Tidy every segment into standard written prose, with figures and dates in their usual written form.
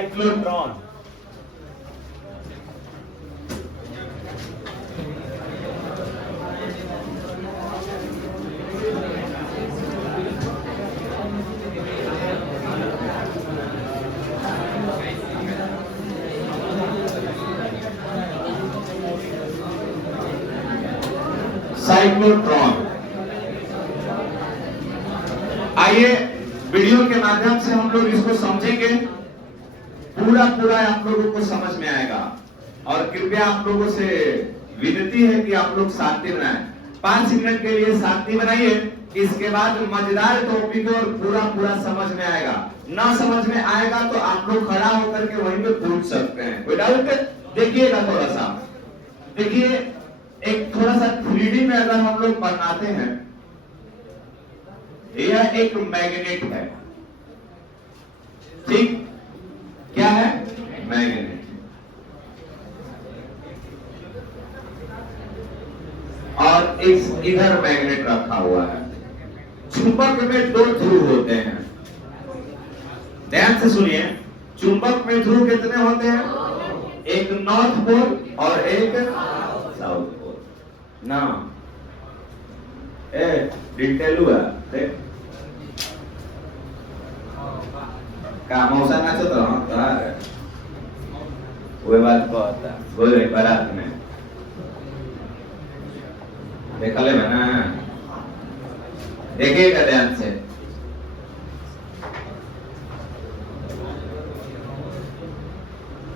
Cyclotron. Cyclotron. आइए video के माध्यम से हम लोग इसको समझेंगे, पूरा आप लोगों को समझ में आएगा। और कृपया आप लोगों से विनती है कि आप लोग शांति बनाएं। 5 मिनट के लिए शांति बनाइए, इसके बाद मजेदार टॉपिक और पूरा समझ में आएगा। ना समझ में आएगा तो आप लोग खड़ा होकर के वहीं पे पूछ सकते हैं, कोई डाउट? देखिएगा थोड़ा सा, देखिए एक थोड़ा सा 3D में अगर हम लोग बनाते हैं, यह एक मैग्नेट है, ठीक? क्या है? मैग्नेट। और इस इधर मैग्नेट रखा हुआ है। चुंबक में 2 ध्रुव होते हैं, ध्यान से सुनिए। चुंबक में ध्रुव कितने होते हैं? एक नॉर्थ पोल और एक साउथ पोल। ना डिटेलू है देख का मौसा नाचो तो वो बात कहता बोल रहे बारात में देखा ले ना, देखिएगा ध्यान से।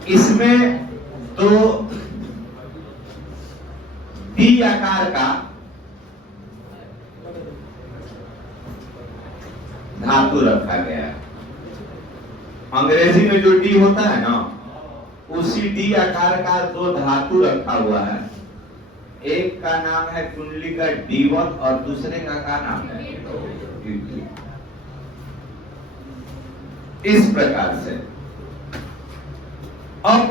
इसमें 2 डी आकार का धातु रखा गया है। अंग्रेजी में जो डी होता है ना, उसी डी आकार का 2 धातु रखा हुआ है। एक का नाम है कुंडली का D1 और दूसरे का क्या नाम है? D2। इस प्रकार से अब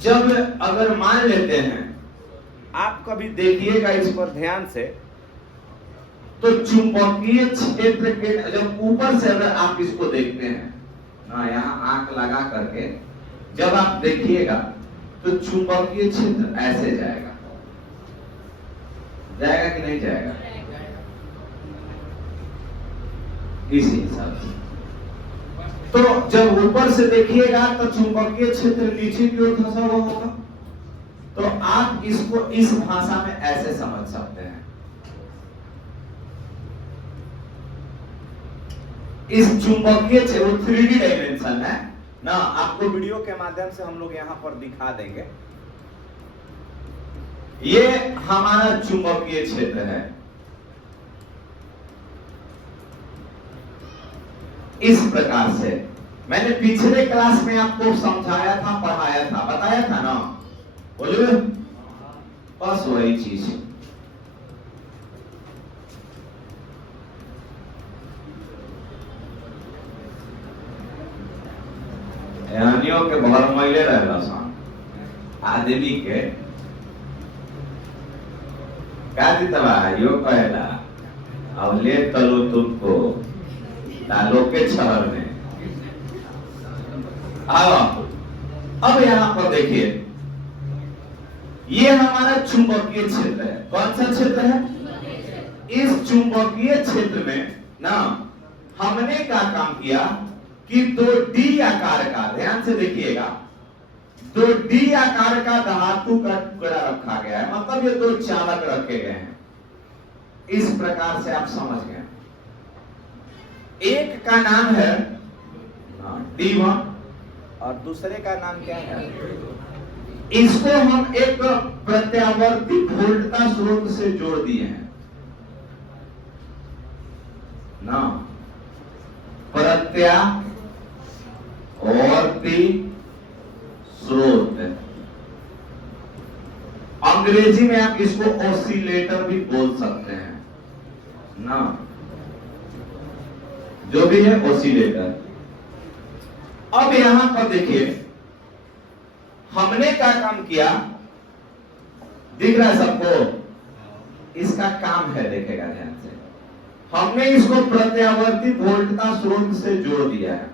जब अगर मान लेते हैं, आप कभी देखिएगा इस पर ध्यान से, तो चुंबकीय क्षेत्र के जब ऊपर से अगर आप इसको देखते हैं ना, यहाँ आंख लगा करके जब आप देखिएगा तो चुंबकीय क्षेत्र ऐसे जाएगा कि नहीं जाएगा? इस हिसाब से। तो जब ऊपर से देखिएगा तो चुंबकीय क्षेत्र नीचे की ओर धंसा हुआ होगा। तो आप इसको इस भाषा में ऐसे समझ सकते हैं। इस चुंबकीय क्षेत्र 3D डायमेंशन है ना, आपको वीडियो के माध्यम से हम लोग यहाँ पर दिखा देंगे। ये हमारा चुंबकीय क्षेत्र है। इस प्रकार से मैंने पिछले क्लास में आपको समझाया था, पढ़ाया था, बताया था ना, बोलिए। बस वही चीज है। यानियों के बहुत मैले रहेला सन आदमी के का दितवा यो कहेला अब ले तलो तुमको तालो के शहर में आओ। अब यहाँ पर देखिए, ये हमारा चुंबकीय क्षेत्र है। कौन सा क्षेत्र है? इस चुंबकीय क्षेत्र में ना हमने क्या काम किया कि 2 डी आकार का, ध्यान से देखिएगा, 2 डी आकार का धातु का टुकड़ा रखा गया है। मतलब ये 2 चालक रखे गए हैं। इस प्रकार से आप समझ गए। एक का नाम है D1 और दूसरे का नाम क्या है? इसको हम एक प्रत्यावर्ती वोल्टता स्रोत से जोड़ दिए हैं ना, प्रत्यावर्ती स्रोत। अंग्रेजी में आप इसको ऑसिलेटर भी बोल सकते हैं ना, जो भी है ऑसिलेटर। अब यहां पर देखिए, हमने क्या काम किया, दिख रहा है सबको? इसका काम है, देखेगा ध्यान से। हमने इसको प्रत्यावर्ती वोल्टता स्रोत से जोड़ दिया है।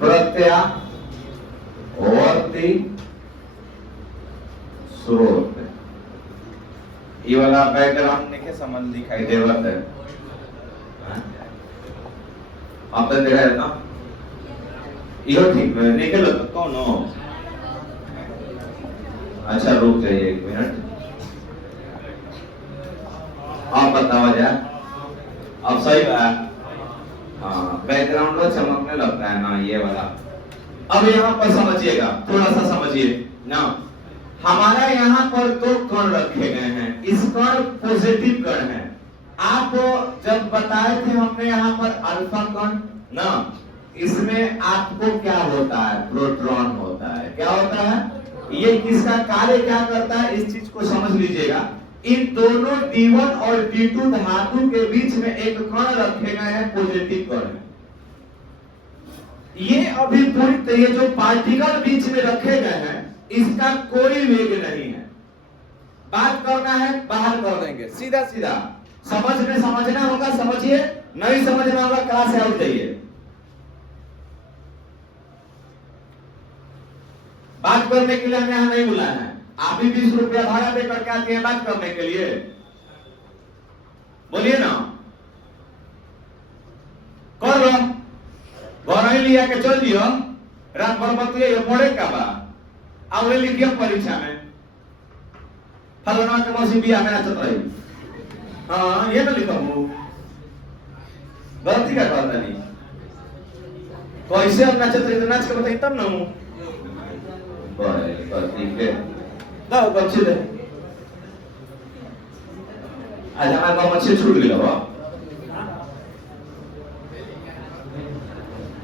प्रत्यावर्ती स्रोत। ये वाला बैकग्राउंड देखे समझ दिखाई दे देवत है। आप तो देखा है ना, यो ठीक है, निकल तो कौन हो? अच्छा रुक जाइए 1 मिनट, आप बताओ जाए अब सही है। हाँ, बैकग्राउंड वो चमकने लगता है ना, ये वाला। अब यहाँ पर समझिएगा, थोड़ा सा समझिए ना। हमारा यहाँ पर 2 कण रखे गए हैं। इस कण पॉजिटिव कण है। आप जब बताए थे हमने यहाँ पर अल्फा कण ना, इसमें आपको क्या होता है? प्रोटॉन होता है। क्या होता है? ये किसका कार्य क्या करता है, इस चीज को समझ लीजिएगा। इन दोनों D1 और D2 धातु के बीच में एक कण रखे गए हैं, पॉजिटिव कण है। ये अभी पूरी, ये जो पार्टिकल बीच में रखे गए हैं, इसका कोई वेग नहीं है। बात करना है, बाहर कर देंगे सीधा सीधा। समझना होगा समझिए, नहीं समझना होगा क्लास से आउट जाइए। बात करने के लिए हमें यहां नहीं बुलाया है। आप भी 20 रुपया भाड़ा देकर के आते हैं बात करने के लिए, बोलिए ना। कर लो, घर लिया के चल दियो, रात भर बतिए पढ़े का बा, आवले लिखिए परीक्षा में फलाना के मौसी बिया में नाचत रही। हाँ ये ना लिखो हूँ, गलती का करता नहीं। कैसे अब नाचत रही तो नाच के बताइए तब ना हूँ। ठीक है, दाओ बच्चे दे। आज हमारे गाँव अच्छे छूट गया बा,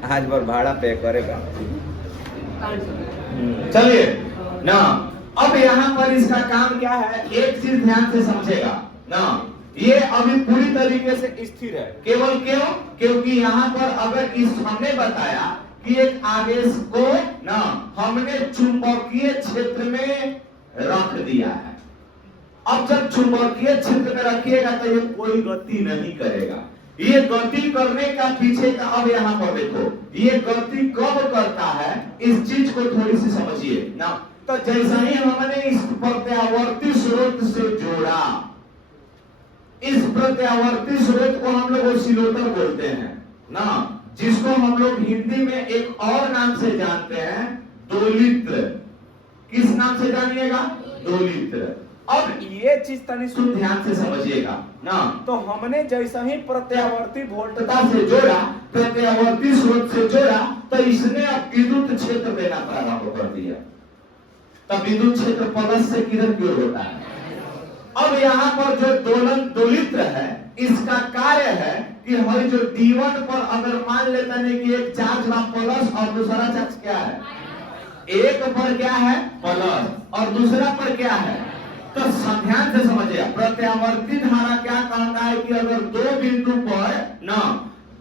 आज बार भाड़ा पे करेगा। चलिए ना। अब यहाँ पर इसका काम क्या है, एक चीज ध्यान से समझेगा ना। ये अभी पूरी तरीके से स्थिर है। केवल क्यों? क्योंकि यहाँ पर अगर इस हमने बताया कि एक आवेश को ना हमने चुंबकीय क्षेत्र में रख दिया है। अब जब चुंबकीय क्षेत्र में रखिएगा तो ये कोई गति नहीं करेगा। ये गति करने का पीछे का, अब यहाँ पर देखो, ये गति कब करता है, इस चीज को थोड़ी सी समझिए ना। तो जैसा ही हमने इस प्रत्यावर्ती स्रोत से जोड़ा, इस प्रत्यावर्ती स्रोत को हम लोग ऑसिलेटर बोलते हैं ना, जिसको हम लोग हिंदी में एक और नाम से जानते हैं, दोलित्र। किस नाम से जानिएगा? दोलित्र। अब ये चीज तनी सुन ध्यान से समझिएगा ना। तो हमने जैसा ही प्रत्यावर्ती वोल्टता से जोड़ा, प्रत्यावर्ती स्रोत से जोड़ा, तो इसने अब विद्युत क्षेत्र देना प्रारंभ कर दिया। तब विद्युत क्षेत्र प्लस से किधर की ओर होता है। अब यहाँ पर जो दोलित्र है, इसका कार्य है कि हमारी जो D1 पर अगर मान लेते हैं कि एक चार्ज का प्लस और दूसरा चार्ज क्या है, एक पर क्या है प्लस और दूसरा पर क्या है। तो ध्यान से समझिए, प्रत्यावर्ती धारा क्या कहता है कि अगर 2 बिंदु पर ना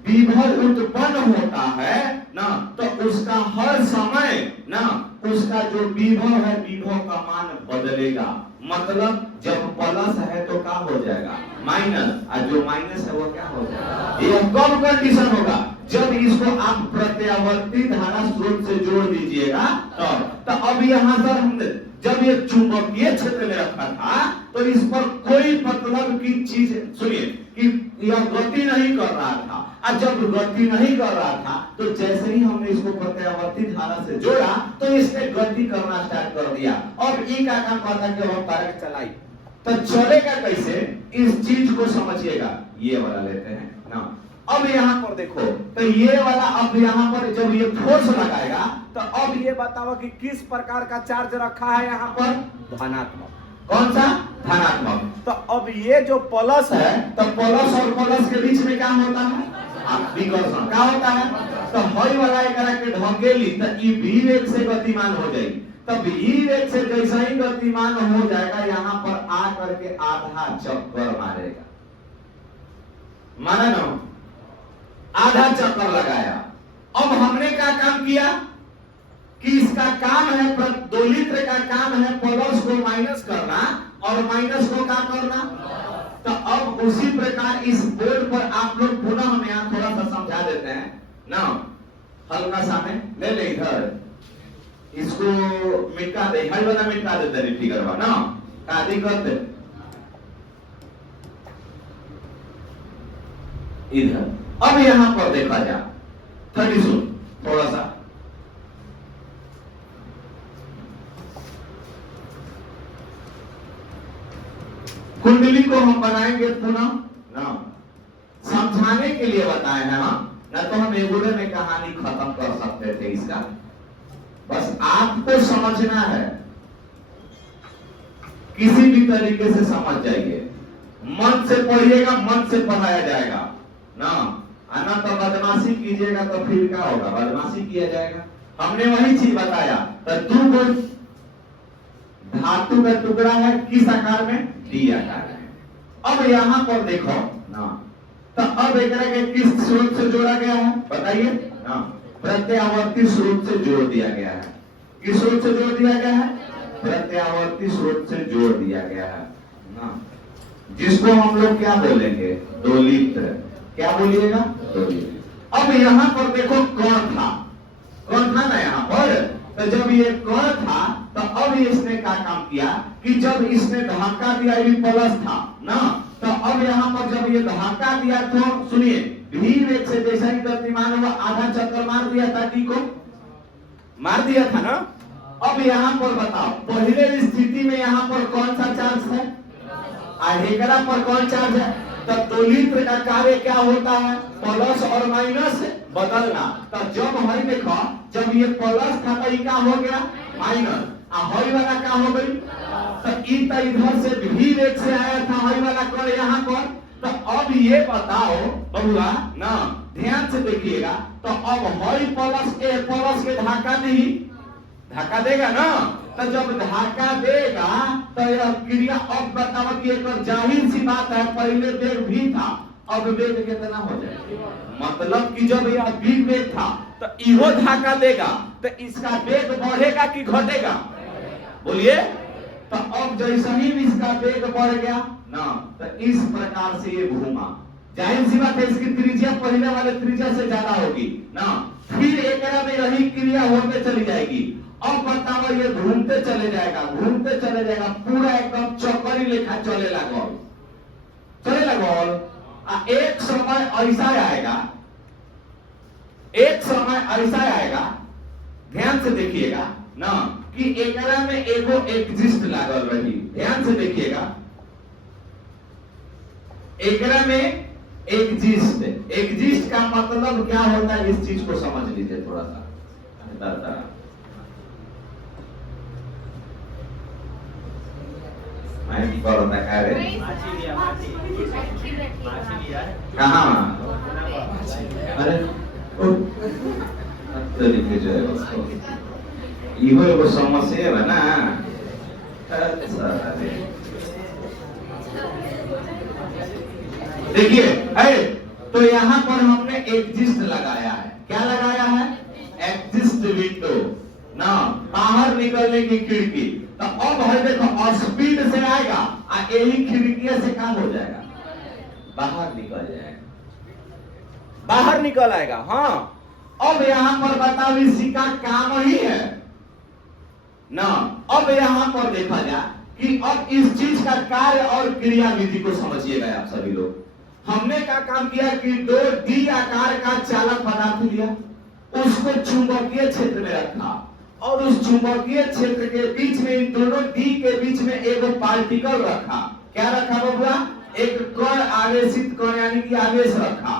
विभव उत्पन्न होता है ना, तो उसका हर समय ना उसका जो विभव है, विभव का मान बदलेगा। मतलब जब प्लस है तो क्या हो जाएगा, माइनस, और जो माइनस है वो क्या हो जाएगा। ये कब कंडीशन होगा, जब इसको आप प्रत्यावर्ती धारा स्रोत से जोड़ दीजिएगा तो अब यहाँ पर हमने जब ये चुंबकीय क्षेत्र में रखा था, तो इस पर कोई मतलब की चीज, सुनिए, कि यह गति नहीं कर रहा था। और जब गति नहीं कर रहा था, तो जैसे ही हमने इसको प्रत्यावर्ती धारा से जोड़ा, तो इसने गति करना स्टार्ट कर दिया। अब ई का काम करता कि हम तारक चलाई, तो चलेगा कैसे, इस चीज को समझिएगा। ये वाला लेते हैं ना। अब यहाँ पर देखो, तो ये वाला अब यहाँ पर जब ये फोर्स लगाएगा, तो अब ये बताओ कि किस प्रकार का चार्ज रखा है यहाँ पर, धनात्मक। कौन सा? धनात्मक। तो अब ये जो प्लस है, तो प्लस और प्लस के बीच में क्या होता है, विकर्षण। क्या होता है, तो हई वाला एक के ढकेली, तो ई भी वेग से गतिमान हो जाएगी। तब ई वेग से जैसा ही गतिमान हो जाएगा, यहाँ पर आ करके आधा चक्कर मारेगा। माना ना, आधा चक्कर लगाया। अब हमने क्या काम किया कि इसका काम है, दोलित्र का काम है प्लस को माइनस करना और माइनस को क्या करना। तो अब उसी प्रकार इस बोर्ड पर आप लोग पुनः हम यहाँ थोड़ा सा समझा देते हैं ना। हल्का सा में ले ले इधर, इसको मिटा दे, हर वाला मिटा दे तेरी फिगर बा ना का दिक्कत है इधर। अब यहां पर देखा जा 30 सुन थोड़ा सा, कुंडली को हम बनाएंगे पुनः ना, समझाने के लिए बताए हैं हाँ, ना तो हम एगुड़े में कहानी खत्म कर सकते थे इसका, बस आपको समझना है, किसी भी तरीके से समझ जाइए, मन से पढ़िएगा, मन से पढ़ाया जाएगा ना, आना तो बदमाशी कीजिएगा तो फिर क्या होगा, बदमाशी किया जाएगा। हमने वही चीज बताया, तो तू बोल धातु का टुकड़ा है किस आकार में, डी आकार में। अब यहां पर देखो ना, तो अब एक के किस स्रोत से जोड़ा गया है बताइए ना, प्रत्यावर्ती स्रोत से जोड़ दिया गया है। किस स्रोत से जोड़ दिया गया है, प्रत्यावर्ती स्रोत से जोड़ दिया गया है ना, जिसको हम लोग क्या बोलेंगे, दोलित्र। क्या बोलिएगा, दोलित्र। अब यहां पर देखो कण था, कण था ना यहाँ पर, तो जब ये कण था तो अब इसने क्या काम किया कि जब इसने धक्का दिया, ये प्लस था ना, तो अब यहाँ पर जब ये धक्का दिया तो सुनिए, भी वेग से जैसा ही गतिमान हुआ, आधा चक्कर मार दिया था, टी को मार दिया था ना। अब यहाँ पर बताओ, पहले स्थिति में यहाँ पर कौन सा चार्ज है, आधेकड़ा पर कौन चार्ज है, तो दोलित्र का कार्य क्या होता है, प्लस और माइनस बदलना। तो जब हई देखो, जब ये प्लस था तो क्या हो गया माइनस, हई वाला क्या हो गई, तो इधर से भी वेग से आया था हई वाला कण यहाँ पर। तो अब ये बताओ बबुआ ना, ध्यान से देखिएगा, तो अब हई प्लस के धक्का नहीं, धक्का देगा ना, तो जब धक्का देगा तो यह क्रिया, अब बताओ कि एक जाहिर सी बात है, पहले वेग भी था, अब वेग कितना हो जाएगा, मतलब कि जब यह भी वेग था तो इहो धक्का देगा, तो इसका वेग बढ़ेगा कि घटेगा, बोलिए। तो अब जैसे ही इसका वेग बढ़ गया ना, तो इस प्रकार से ये घूमा, जाहिर सी बात है इसकी त्रिज्या पहले वाले त्रिज्या से ज्यादा होगी ना, फिर एक में यही क्रिया होते चली जाएगी। अब बताओ ये घूमते चले जाएगा, घूमते चले जाएगा, पूरा एकदम चौकरी लेखा चलेगा गोल, चलेगा गोल। एक समय ऐसा आएगा, एक समय ऐसा आएगा, ध्यान से देखिएगा ना, कि एकरा में एगो एक्जिस्ट लागल रही, ध्यान से देखिएगा, एकरा में एक्जिस्ट, एक्जिस्ट का मतलब क्या होता है, इस चीज को समझ लीजिए थोड़ा सा। कहाँ अरे तरीके जो है उसको इहो एगो समस्या है ना, देखिए तो यहाँ पर हमने एक्जिस्ट लगाया है, क्या लगाया है, एक्जिस्ट विंडो ना, बाहर निकलने की खिड़की। तो अब है देखो, स्पीड से आएगा, यही खिड़की से काम हो जाएगा, बाहर निकल जाएगा, बाहर निकल आएगा। हाँ, अब यहाँ पर बताओ इसी का काम ही है ना। अब यहाँ पर देखा जाए कि अब इस चीज का कार्य और क्रिया विधि को समझिएगा आप सभी लोग। हमने क्या काम किया कि दो डी आकार का चालक पदार्थ लिया, उसको चुंबकीय क्षेत्र में रखा, और उस चुंबकीय क्षेत्र के बीच में, इन दोनों डी के बीच में एगो पार्टिकल रखा। क्या रखा बबुआ, एक कण, आवेशित कण यानी कि आवेश रखा।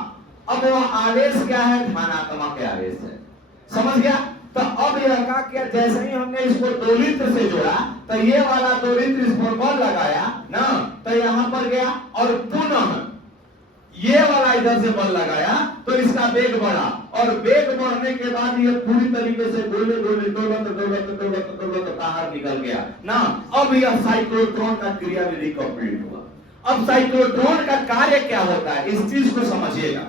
अब वो आवेश क्या है, धनात्मक आवेश है, समझ गया। तो अब यह क्या, जैसे ही हमने इसको दोलित्र से जोड़ा, तो ये वाला दोलित्र इस पर बल लगाया ना, तो यहाँ पर गया, और पुनः ये वाला इधर से बल लगाया तो इसका वेग बढ़ा, और वेग बढ़ने के बाद ये पूरी तरीके से गोले गोले दौलत बाहर निकल गया ना। अब यह साइक्लोट्रॉन का क्रियाविधि कंप्लीट हुआ। अब साइक्लोट्रॉन का कार्य क्या होता है, इस चीज को समझिएगा,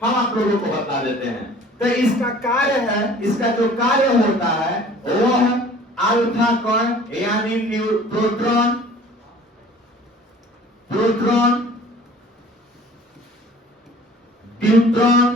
हम आप लोगों को बता देते हैं। तो इसका कार्य है, इसका जो कार्य होता है वह अल्फा कण यानी प्रोटॉन, प्रोटॉन, न्यूट्रॉन,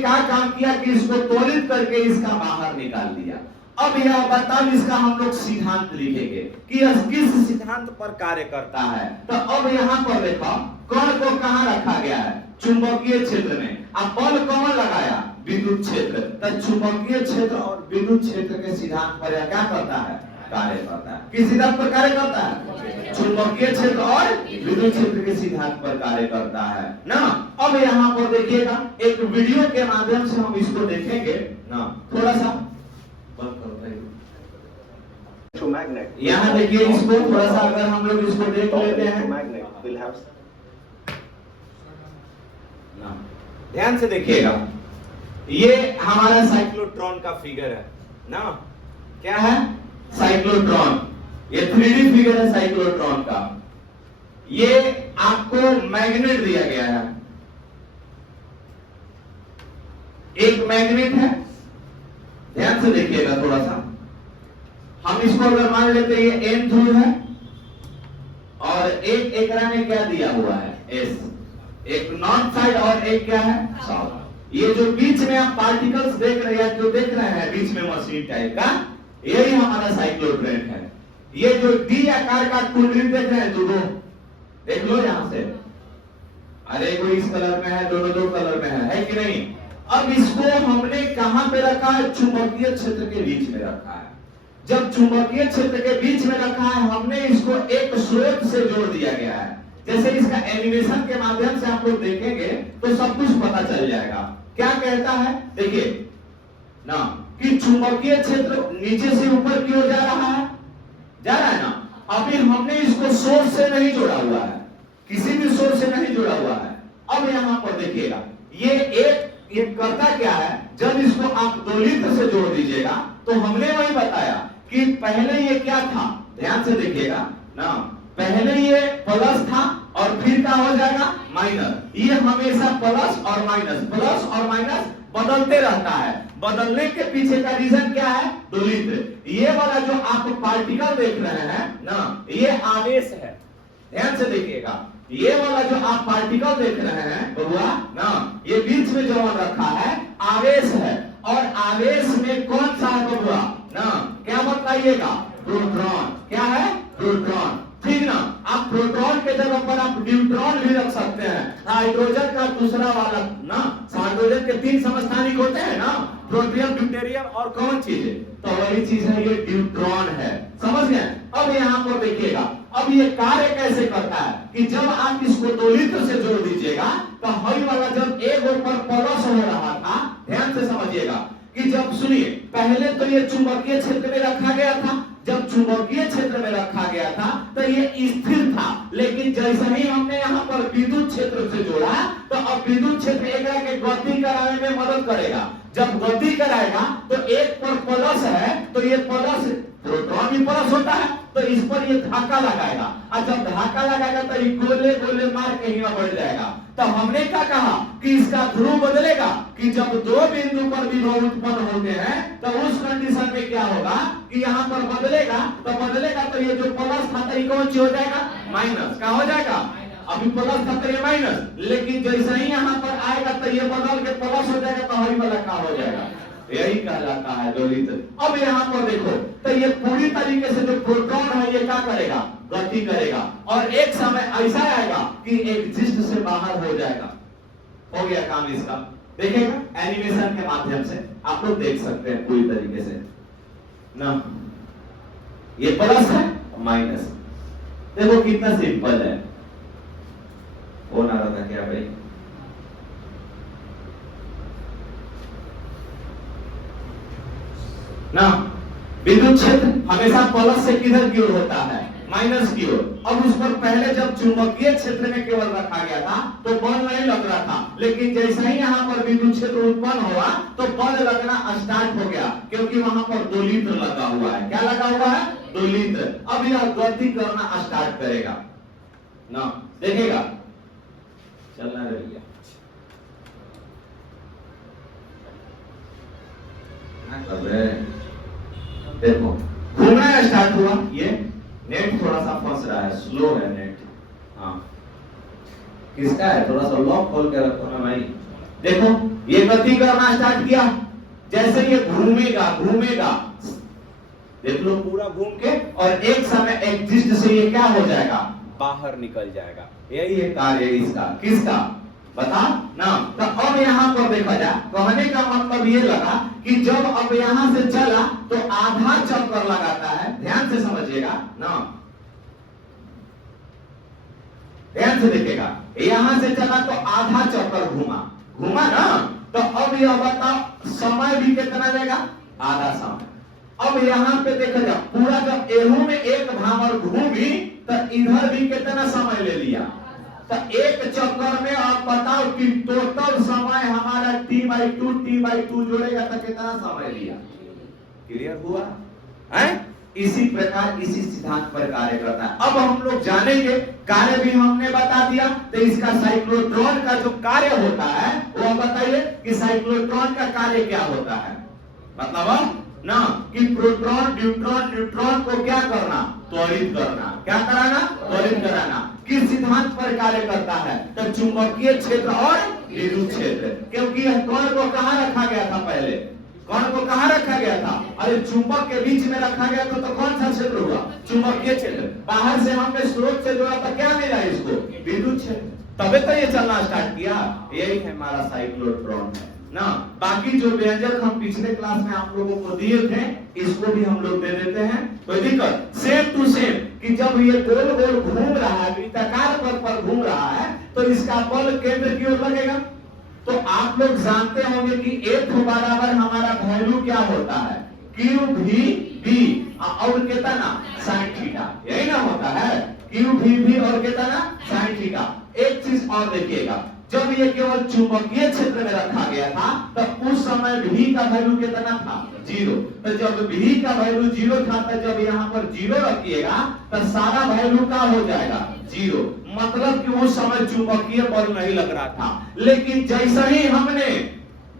क्या काम किया कि इसको त्वरित करके इसका बाहर निकाल दिया। अब यह बताओ इसका हम लोग सिद्धांत लिखेंगे कि यह किस सिद्धांत पर कार्य करता है। तो अब यहाँ पर देखो कण को कहाँ रखा गया है, चुंबकीय क्षेत्र में। अब बल कौन लगाया, विद्युत क्षेत्र। तो चुंबकीय क्षेत्र और विद्युत क्षेत्र के सिद्धांत पर यह क्या करता है, कार्य करता है। किस सिद्धांत पर कार्य करता है, चुंबकीय क्षेत्र और विद्युत क्षेत्र के सिद्धांत पर कार्य करता है ना। अब यहाँ पर देखिएगा एक वीडियो के माध्यम से हम इसको देखेंगे ना। थोड़ा सा बंद करो भाई। यहाँ देखिए इसको थोड़ा सा अगर हम लोग इसको देख लेते हैं ना, ध्यान से देखिएगा, ये हमारा साइक्लोट्रॉन का फिगर है ना। क्या है, साइक्लोट्रॉन। ये 3D फिगर है साइक्लोट्रॉन का। ये आपको मैग्नेट दिया गया है, एक मैग्नेट है। ध्यान से देखिएगा थोड़ा सा। हम इसको अगर मान लेते हैं ये N ध्रुव है और एक एकरा में क्या दिया हुआ है, S। एक नॉर्थ साइड और एक क्या है, साउथ। ये जो बीच में आप पार्टिकल्स देख रहे हैं, जो देख रहे हैं बीच में मशीन टाइप का, यही हमारा साइक्लोट्रॉन है। ये जो डी आकार का कुंडली देख रहे हैं, दोनों देख लो यहां से। अरे कोई इस कलर में है, दोनों दो कलर में है कि नहीं। अब इसको हमने कहां पे रखा है, चुंबकीय क्षेत्र के बीच में रखा है। जब चुंबकीय क्षेत्र के बीच में रखा है, हमने इसको एक स्रोत से जोड़ दिया गया है। जैसे इसका एनिमेशन के माध्यम से आप लोग देखेंगे तो सब कुछ पता चल जाएगा। क्या कहता है, देखिए ना कि चुंबकीय क्षेत्र नीचे से ऊपर की ओर जा रहा है, जा रहा है ना। अभी हमने इसको सोर्स से नहीं जोड़ा हुआ है, किसी भी सोर्स से नहीं जोड़ा हुआ है। अब यहां पर देखिएगा ये करता क्या है, जब इसको आप दोलित्र से जोड़ दीजिएगा तो हमने वही बताया कि पहले ये क्या था। ध्यान से देखिएगा ना, पहले ये प्लस था और फिर क्या हो जाएगा, माइनस। ये हमेशा प्लस और माइनस बदलते रहता है। बदलने के पीछे का रीजन क्या है, दोलित्र। ये वाला जो आप पार्टिकल देख रहे हैं ना, ये आवेश है। ध्यान से देखिएगा, ये वाला जो आप पार्टिकल देख रहे हैं बबुआ ना, ये बीच में जो रखा है आवेश है। और आवेश में कौन सा है बबुआ ना, क्या बताइएगा, प्रोटॉन। क्या है, प्रोटॉन। ठीक ना। आप प्रोटॉन के जगह पर आप न्यूट्रॉन भी रख सकते हैं। हाइड्रोजन का दूसरा वाला ना, हाइड्रोजन के 3 समस्थानिक होते हैं ना, प्रोटियम, ड्यूटेरियम और कौन चीज है, तो वही चीज है ये न्यूट्रॉन है। समझ गए। अब यहाँ पर देखिएगा, अब ये कार्य कैसे करता है कि जब आप इसको दोलित्र से जोड़ दीजिएगा तो हई वाला जब एक ऊपर प्लस हो रहा था, ध्यान से समझिएगा कि जब सुनिए पहले तो ये चुंबकीय क्षेत्र में रखा गया था। जब चुंबकीय क्षेत्र में रखा गया था तो ये स्थिर था, लेकिन जैसे ही हमने यहाँ पर विद्युत क्षेत्र से जोड़ा तो अब विद्युत क्षेत्र एक के गति कराने में मदद करेगा। जब गति कराएगा तो एक पर प्लस है तो ये प्लस, प्रोटॉन भी प्लस होता है तो इस पर ये धक्का लगाएगा, और जब धक्का लगाएगा तो ये गोले गोले मार के ही बढ़ जाएगा। तो हमने क्या कहा कि इसका ध्रुव बदलेगा कि जब दो बिंदु पर विभव उत्पन्न होते हैं तो उस कंडीशन में क्या होगा कि यहाँ पर बदलेगा तो ये जो प्लस था तो ये कौन सी हो जाएगा, माइनस। क्या हो जाएगा, अभी प्लस था तो ये माइनस, लेकिन जैसे ही यहाँ पर आएगा तो ये बदल के प्लस हो जाएगा तो हरी वाला क्या हो जाएगा, यही कहलाता है दोलित्र। अब यहाँ पर देखो तो ये पूरी तरीके से जो प्रोटॉन है ये क्या करेगा, गति करेगा और एक समय ऐसा आएगा कि एग्जिस्ट से बाहर हो जाएगा। हो गया काम इसका। देखेगा एनिमेशन के माध्यम से आप लोग देख सकते हैं पूरी तरीके से ना। ये प्लस है माइनस, देखो कितना सिंपल है। वो ना रहा था क्या भाई, ना विद्युत क्षेत्र हमेशा प्लस से किधर की ओर होता है, माइनस की ओर। अब उस पर पहले जब चुंबकीय क्षेत्र में केवल रखा गया था तो बल नहीं लग रहा था, लेकिन जैसे ही यहाँ पर विद्युत क्षेत्र उत्पन्न हुआ तो बल लगना स्टार्ट हो गया, क्योंकि वहां पर दोलित्र लगा हुआ है। क्या लगा हुआ है, दोलित्र। अब यह गति करना स्टार्ट करेगा ना, देखेगा चलना रहेगा। देखो घूमना स्टार्ट हुआ, ये नेट थोड़ा सा फंस रहा है, स्लो है नेट। हाँ किसका है, थोड़ा सा लॉक खोल के रखो ना भाई। देखो ये गति करना स्टार्ट किया, जैसे ये घूमेगा घूमेगा, देख लो पूरा घूम के, और एक समय एग्जिस्ट से ये क्या हो जाएगा, बाहर निकल जाएगा। यही है कार्य इसका, किसका बता ना। तो अब यहाँ पर देखा जाए, कहने का मतलब ये लगा कि जब अब यहाँ से चला तो आधा चक्कर लगाता है, ध्यान से समझिएगा ना, ध्यान से देखिएगा, यहाँ से चला तो आधा चक्कर घूमा, घूमा ना, तो अब यह बताओ समय भी कितना लेगा, आधा समय। अब यहाँ पे देखा जाए पूरा जब एहू में एक भावर घूमी तो इधर भी कितना समय ले लिया, तो एक चक्कर में आप बताओ कि टोटल समय हमारा t/2 जोड़ेगा तो कितना समय लिया। क्लियर हुआ है? इसी प्रकार इसी सिद्धांत पर कार्य करता है। अब हम लोग जानेंगे, कार्य भी हमने बता दिया, तो इसका साइक्लोट्रॉन का जो कार्य होता है वो बताइए कि साइक्लोट्रॉन का कार्य क्या होता है। मतलब ना कि प्रोटॉन न्यूट्रॉन न्यूट्रॉन को क्या करना, त्वरित करना, क्या कराना, त्वरित कराना। किस सिद्धांत पर कार्य करता है, तो चुंबकीय क्षेत्र और विद्युत क्षेत्र। क्योंकि कण को कहां रखा गया था, पहले कण को कहां रखा गया था, अरे चुंबक के बीच में रखा गया तो कौन सा क्षेत्र हुआ, चुंबकीय क्षेत्र। बाहर से हमने स्रोत से जोड़ा तो क्या मिला इसको, विद्युत क्षेत्र, तबे तो ये चलना स्टार्ट किया। यही है हमारा साइक्लोट्रॉन है ना। बाकी जो व्यंजक हम पिछले क्लास में आप लोगों को दिए थे, इसको भी हम लोग दे देते हैं, कोई दिक्कत। सेम टू सेम कि जब ये गोल गोल घूम रहा है, वृत्ताकार पथ पर घूम रहा है, तो इसका बल केंद्र की ओर लगेगा। तो आप लोग जानते होंगे कि F बराबर हमारा वैल्यू क्या होता है, QVB और कितना sin थीटा, यही ना होता है, QVB और कितना sin थीटा। एक चीज और देखिएगा, जब ये केवल चुंबकीय क्षेत्र में रखा गया था तो उस समय V का वैल्यू कितना था, 0। तो जब V का वैल्यू 0 था, तो जब यहाँ पर 0 रखिएगा तो सारा वैल्यू का हो जाएगा 0। मतलब कि उस समय चुंबकीय बल नहीं लग रहा था। लेकिन जैसे ही हमने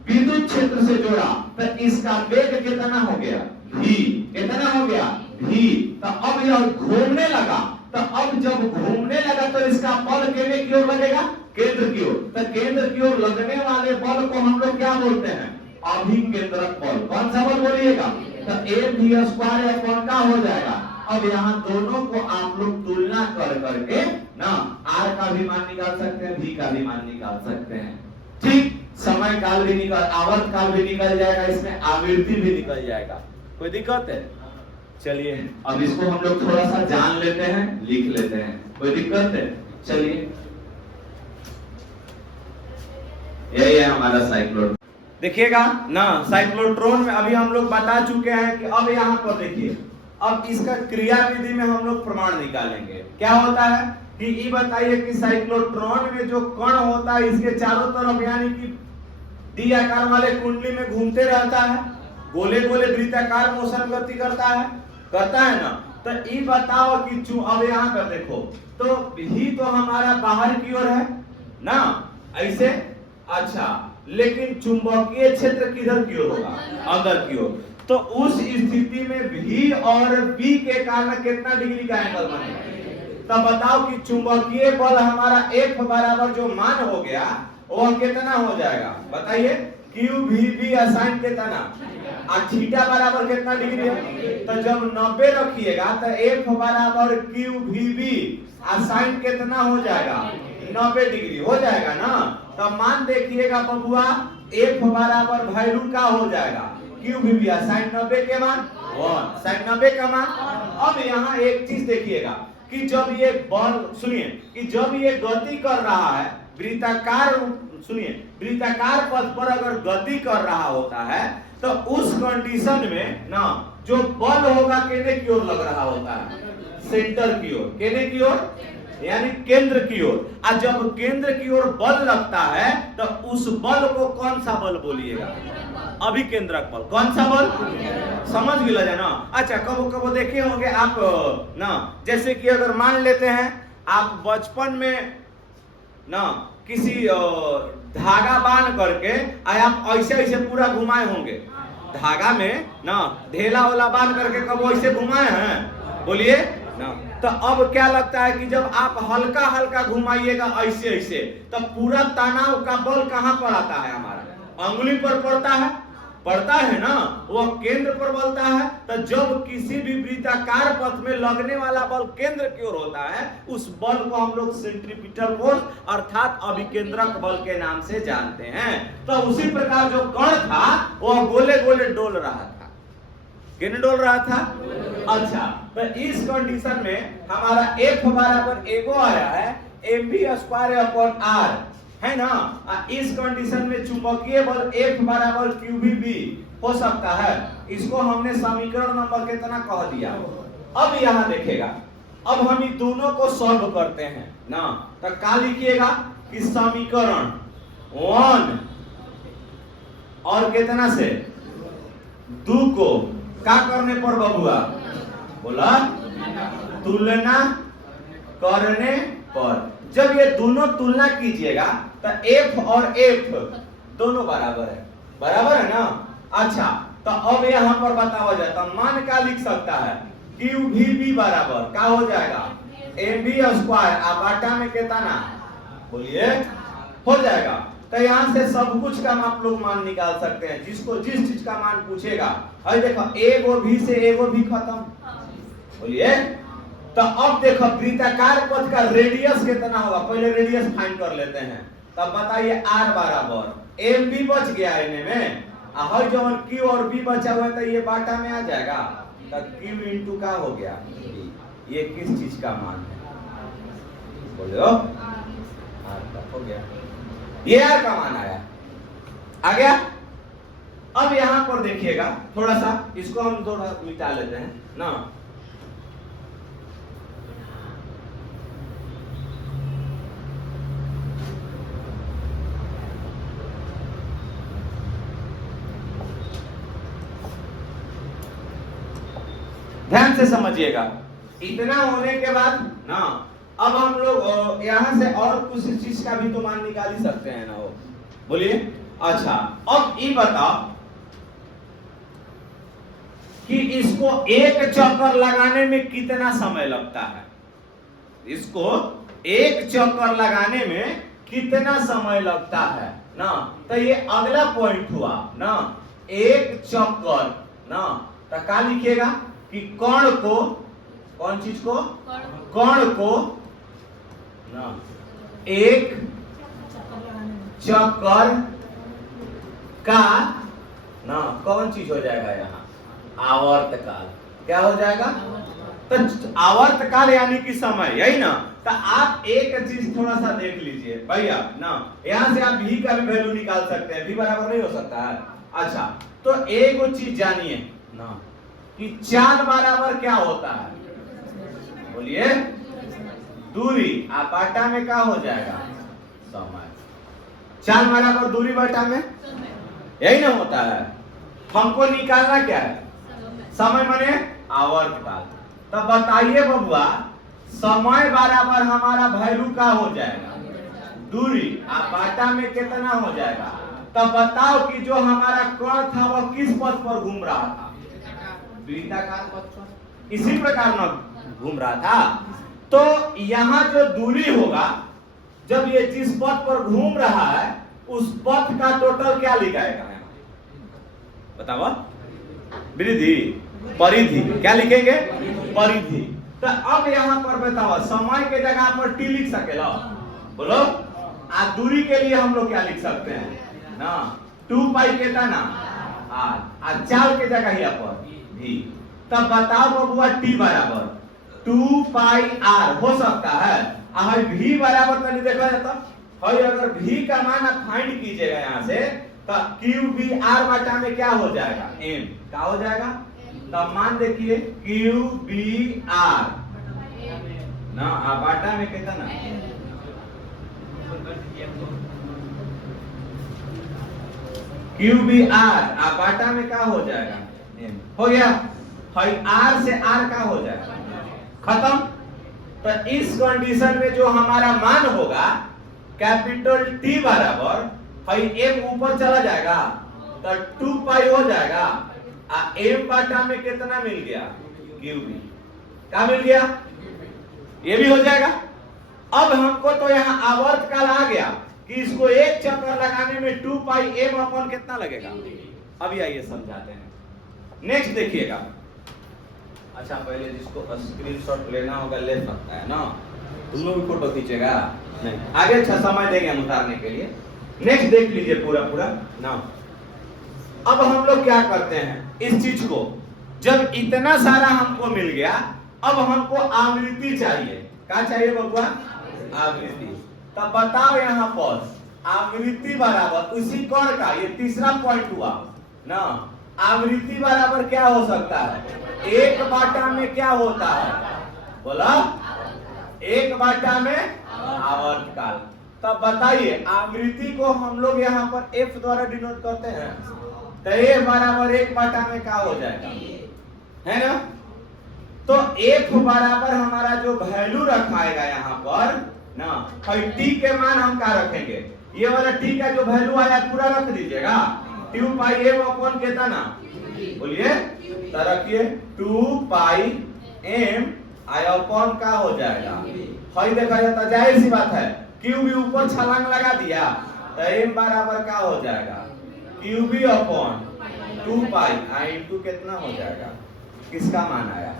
विद्युत क्षेत्र से जोड़ा तो इसका वेग कितना हो गया, V, कितना हो गया, V। तो अब यह घूमने लगा, तो अब जब घूमने लगा तो इसका बल केंद्र की ओर लगेगा, केंद्र की ओर। तो केंद्र की ओर लगने वाले बल को हम लोग क्या बोलते हैं, अभिकेंद्रक बल। कौन सा बल बोलिएगा, तो mv² का हो जाएगा। अब यहाँ दोनों को आप लोग तुलना कर करके ना r का भी मान निकाल सकते हैं, v का भी मान निकाल सकते हैं। ठीक, समय काल भी निकल, आवर्त काल भी निकल जाएगा, इसमें आवृत्ति भी निकल जाएगा, कोई दिक्कत है। चलिए अब इसको हम लोग थोड़ा सा जान लेते हैं, लिख लेते हैं, कोई दिक्कत है। चलिए यही है हमारा साइक्लोट्रॉन। देखिएगा ना, साइक्लोट्रॉन में अभी हम लोग बता चुके हैं कि अब यहाँ पर देखिए, अब इसका क्रिया विधि में हम लोग प्रमाण निकालेंगे। क्या होता है कि ये बताइए कि साइक्लोट्रॉन में जो कण होता है इसके चारों तरफ यानी कि डी आकार वाले कुंडली में घूमते रहता है, गोले गोले वृत्ताकार मोशन गति करता है ना। तो ये बताओ कि अब यहाँ पर देखो तो ही तो हमारा बाहर की ओर है ना, ऐसे, अच्छा, लेकिन चुंबकीय क्षेत्र किधर की ओर होगा, अंदर की ओर। तो उस स्थिति में V और B के कारण कितना डिग्री का एंगल बनेगा। तब बताओ कि चुंबकीय बल हमारा F बराबर जो मान हो गया वो कितना हो जाएगा, बताइए, QVB असाइन कितना, और थीटा बराबर कितना डिग्री है। तो जब 90 रखिएगा तो F बराबर QVB असाइन कितना हो जाएगा, 90 डिग्री हो जाएगा ना। तो मान देखिएगा बबुआ, F बराबर वैल्यू का हो जाएगा QVB साइन 90 के मान 1, साइन 90 का मान। अब यहाँ एक चीज देखिएगा कि जब ये बल, सुनिए, कि जब ये गति कर रहा है वृत्ताकार, सुनिए, वृत्ताकार पथ पर अगर गति कर रहा होता है तो उस कंडीशन में ना जो बल होगा केंद्र की ओर लग रहा होता है, सेंटर की ओर, केंद्र की ओर यानी केंद्र की ओर। और जब केंद्र की ओर बल लगता है तो उस बल को कौन सा बल बोलिएगा, अभिकेंद्रक बल। कौन सा बल, समझ गए ना। अच्छा, कबो कबो देखे होंगे आप ना, जैसे कि अगर मान लेते हैं आप बचपन में ना किसी धागा बांध करके आप ऐसे ऐसे पूरा घुमाए होंगे, धागा में ना ढेला वाला बांध करके कब ऐसे घुमाए हैं, बोलिए ना। तो अब क्या लगता है कि जब आप हल्का हल्का घुमाइएगा ऐसे ऐसे, तब पूरा तनाव का बल कहां पर आता है? हमारा अंगुली पर पड़ता है ना, वह केंद्र पर बलता है। तो जब किसी भी वृत्ताकार पथ में लगने वाला बल केंद्र की ओर होता है, उस बल को हम लोग सेंट्रीपिटल फोर्स अर्थात अभिकेंद्रक बल के नाम से जानते हैं। तो उसी प्रकार जो कण था वह गोले गोले डोल रहा था। किन डोल रहा था? अच्छा, तो इस कंडीशन में हमारा F बराबर एगो आया है mv²/r, है ना। इस कंडीशन में चुंबकीय बल F बराबर qvb हो सकता है। इसको हमने समीकरण नंबर कितना कह दिया। अब यहां देखिएगा, अब हम इन दोनों को सॉल्व करते हैं ना। तो क्या लिखिएगा कि समीकरण 1 और कितना से 2 को क्या करने पर बबुआ बोला? तुलना करने पर। जब ये दोनों तुलना कीजिएगा तो F और F दोनों बराबर है ना। अच्छा, तो अब यहां पर बताया जाता मान क्या लिख सकता है? QVB बराबर क्या हो जाएगा? mv² आबाटा में कितना बोलिए हो जाएगा। तो यहां से सब कुछ का आप लोग मान निकाल सकते हैं, जिसको जिस चीज का मान पूछेगा। अरे देखो एगो भी से एगो भी खत्म, बोलिए। तो अब देखो वृत्ताकार पथ का रेडियस कितना होगा, पहले रेडियस फाइंड कर लेते हैं। तब बताइए r बराबर mv बच गया इन्हें में, और जो q और b बचा हुआ है तो ये बाटा में आ जाएगा। तो q इंटू का हो गया, ये किस चीज का मान है बोलो? r का हो गया, ये r का मान आ गया। अब यहां पर देखिएगा थोड़ा सा, इसको हम थोड़ा मिटा लेते हैं ना। ध्यान से समझिएगा। इतना होने के बाद ना, अब हम लोग यहां से और कुछ चीज का भी तो मान निकाल ही सकते हैं ना, वो बोलिए। अच्छा, अब ये बताओ कि इसको एक चक्कर लगाने में कितना समय लगता है? इसको एक चक्कर लगाने में कितना समय लगता है ना। तो ये अगला पॉइंट हुआ ना, एक चक्कर ना। तो क्या लिखिएगा कि कण को, कौन चीज को? कण को ना एक चक्कर का ना कौन चीज हो जाएगा यहाँ? आवर्तकाल। क्या हो जाएगा? तो आवर्तकाल यानी कि समय, यही ना। तो आप एक चीज थोड़ा सा देख लीजिए भैया ना, यहां से आप v का भी वैल्यू निकाल सकते हैं। v बराबर नहीं हो सकता है। अच्छा, तो एक चीज जानिए ना कि चाल बराबर क्या होता है बोलिए? दूरी आपाटा में क्या हो जाएगा? समय। चाल बराबर दूरी बटा में, यही ना होता है। हमको निकालना क्या है? समय माने आवर्तकाल। तो बताइए बबुआ, समय बराबर हमारा वैल्यू का हो जाएगा दूरी, आपाटा में कितना हो जाएगा? तो बताओ कि जो हमारा कण था वह किस पथ पर घूम रहा था? वृत्ताकार पथ पर। इसी प्रकार न घूम रहा था। तो यहाँ जो दूरी होगा, जब ये जिस पथ पर घूम रहा है उस पथ का टोटल क्या लिखाएगा? बताओ, वृद्धि परिधि। क्या लिखेंगे? परिधि। तो अब यहाँ पर बताओ, समय के जगह पर t लिख सकेला बोलो। आ दूरी के लिए हम लोग क्या लिख सकते हैं ना? 2 पाई कितना ना आ चाल के जगह यहाँ पर v। तब बताओ बबुआ t बराबर 2 पाई r हो सकता है। अगर v बराबर तो नहीं देखा जाता है। अगर v का मान आप फाइंड कीजिएगा यहाँ से, तो QBR बटा में क्या हो जाएगा? m। क्या हो जाएगा? तब मान देखिए QBR ना आबाटा में कितना? QBR आबाटा में क्या हो जाएगा? m। हो गया। R से R का हो जाएगा खत्म। तो इस कंडीशन में जो हमारा मान होगा कैपिटल T बराबर m ऊपर चला जाएगा तो 2 पाई हो जाएगा। m बटा में कितना मिल गया? QB। क्या मिल गया? ये भी हो जाएगा। अब हमको तो यहाँ आवर्त काल आ गया कि इसको एक चक्कर लगाने में 2 पाई m अपॉन कितना लगेगा। अभी आइए समझाते हैं। नेक्स्ट देखिएगा। अच्छा पहले जिसको स्क्रीनशॉट लेना होगा ले सकता है ना, तुम लोग भी फोटो खींचेगा नहीं, आगे अच्छा समय देंगे हम उतारने के लिए। नेक्स्ट देख लीजिए पूरा पूरा ना। अब हम लोग क्या करते हैं इस चीज को, जब इतना सारा हमको मिल गया, अब हमको आवृत्ति चाहिए। क्या चाहिए बबुआ? आवृत्ति। तब बताओ यहाँ पर आवृत्ति बराबर उसी कण का, ये तीसरा पॉइंट हुआ ना, आवृत्ति बराबर क्या हो सकता है? 1/, में क्या होता है बोला? 1/, में आवर्त काल। तब बताइए आवृत्ति को हम लोग यहाँ पर f द्वारा डिनोट करते हैं, तो a बराबर 1/, में क्या हो जाएगा, है ना? तो f बराबर हमारा जो वैल्यू रखाएगा यहाँ पर ना, t के मान हम क्या रखेंगे? ये वाला t का जो वैल्यू आया पूरा रख दीजिएगा। 2 पाई m अपॉन कितना बोलिए, तो रखिए 2 पाई m आई अपॉन का हो जाएगा। हई देखा जाता, जाहिर सी बात है क्यू भी ऊपर छलांग लगा दिया तो m बराबर क्या हो जाएगा? क्यू भी अपॉन 2 पाई आई इंटू कितना हो जाएगा? किसका मान आया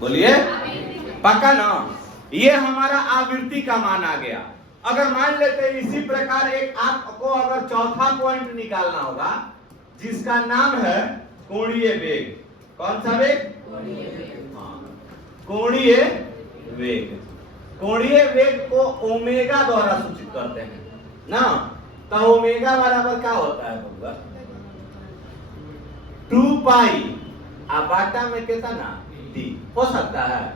बोलिए? पक्का ना? ये हमारा आवृत्ति का मान आ गया। अगर मान लेते हैं इसी प्रकार एक आपको अगर चौथा पॉइंट निकालना होगा जिसका नाम है कोणीय वेग। कौन सा वेग? कोणीय वेग। कोणीय वेग को ओमेगा द्वारा सूचित करते हैं ना, तो ओमेगा बराबर क्या होता है बबुआ? 2 पाई बाटा में कितना d हो सकता है।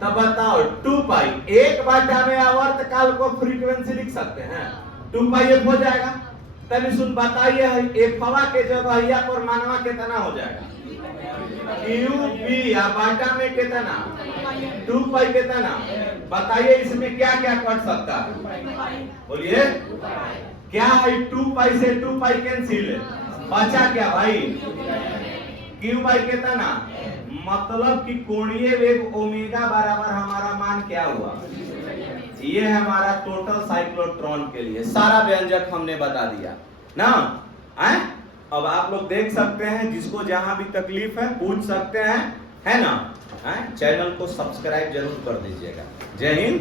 तब बताओ 2 पाई 1/, में आवर्त काल को फ्रीक्वेंसी लिख सकते हैं, 2 पाई f हो जाएगा। तभी सुन बताइए f हवा के जगह यहाँ पर मानवा कितना हो जाएगा? QB बाटा में कितना? 2 पाई कितना? बताइए इसमें क्या क्या कट सकता है बोलिए? क्या है? 2 पाई से 2 पाई कैंसिल, बचा क्या भाई? Q बाई कितना? मतलब कि कोणीय वेग ओमेगा बराबर हमारा मान क्या हुआ? ये है हमारा टोटल साइक्लोट्रॉन के लिए सारा व्यंजक हमने बता दिया ना। अब आप लोग देख सकते हैं, जिसको जहां भी तकलीफ है पूछ सकते हैं, है ना? चैनल को सब्सक्राइब जरूर कर दीजिएगा। जय हिंद,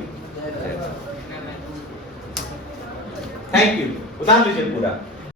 थैंक यू। उतार लीजिए पूरा।